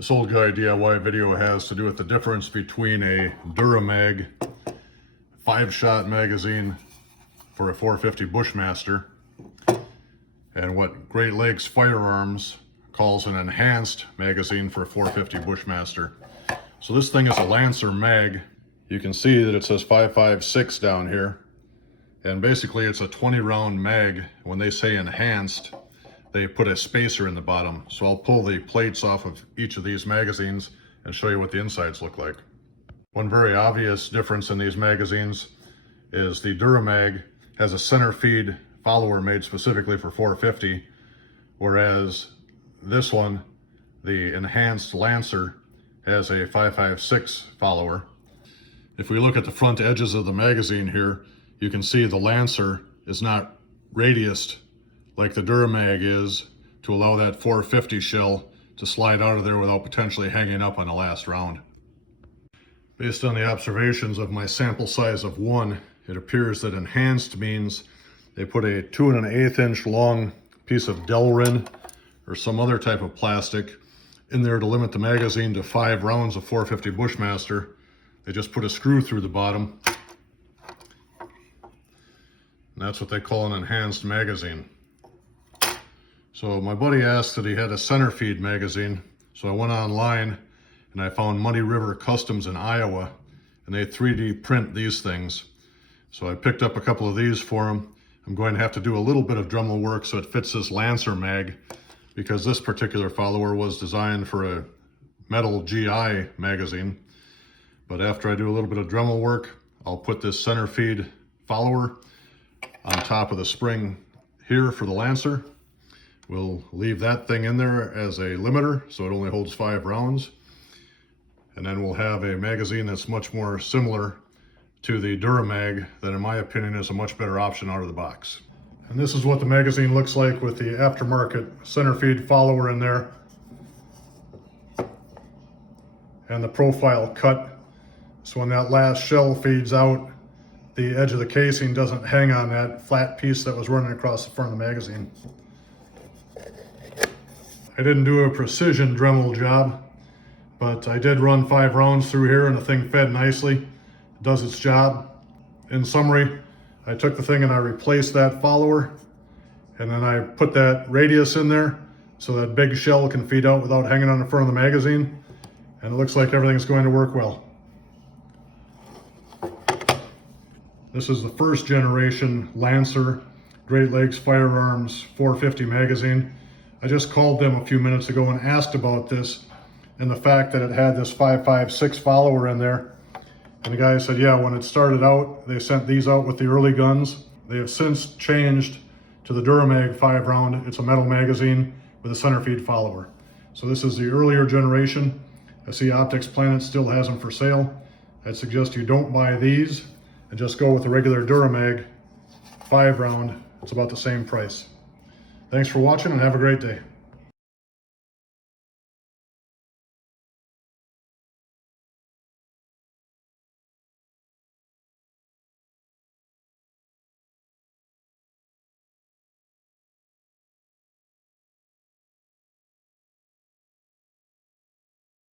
This old guy DIY video has to do with the difference between a Duramag 5-shot magazine for a 450 Bushmaster and what Great Lakes Firearms calls an enhanced magazine for a 450 Bushmaster. So this thing is a Lancer mag. You can see that it says 5.56 down here, and basically it's a 20-round mag. When they say enhanced, they put a spacer in the bottom. So I'll pull the plates off of each of these magazines and show you what the insides look like. One very obvious difference in these magazines is the Duramag has a center feed follower made specifically for 450, whereas this one, the enhanced Lancer, has a 5.56 follower. If we look at the front edges of the magazine here, you can see the Lancer is not radiused like the Duramag is to allow that 450 shell to slide out of there without potentially hanging up on the last round. Based on the observations of my sample size of 1, it appears that enhanced means they put a 2 1/8 inch long piece of Delrin or some other type of plastic in there to limit the magazine to 5 rounds of 450 Bushmaster. They just put a screw through the bottom, and that's what they call an enhanced magazine. So my buddy asked that he had a center feed magazine, so I went online and I found Muddy River Customs in Iowa, and they 3D print these things. So I picked up a couple of these for him. I'm going to have to do a little bit of Dremel work so it fits this Lancer mag, because this particular follower was designed for a metal GI magazine. But after I do a little bit of Dremel work, I'll put this center feed follower on top of the spring here for the Lancer. We'll leave that thing in there as a limiter, so it only holds 5 rounds. And then we'll have a magazine that's much more similar to the Duramag that, in my opinion, is a much better option out of the box. And this is what the magazine looks like with the aftermarket center feed follower in there and the profile cut. So when that last shell feeds out, the edge of the casing doesn't hang on that flat piece that was running across the front of the magazine. I didn't do a precision Dremel job, but I did run 5 rounds through here and the thing fed nicely. It does its job. In summary, I took the thing and I replaced that follower, and then I put that radius in there so that big shell can feed out without hanging on the front of the magazine, and it looks like everything's going to work well. This is the first generation Lancer Great Lakes Firearms 450 magazine. I just called them a few minutes ago and asked about this and the fact that it had this 5.56 follower in there. And the guy said, yeah, when it started out, they sent these out with the early guns. They have since changed to the Duramag 5-round. It's a metal magazine with a center feed follower. So this is the earlier generation. I see Optics Planet still has them for sale. I'd suggest you don't buy these and just go with the regular Duramag 5-round. It's about the same price. Thanks for watching and have a great day.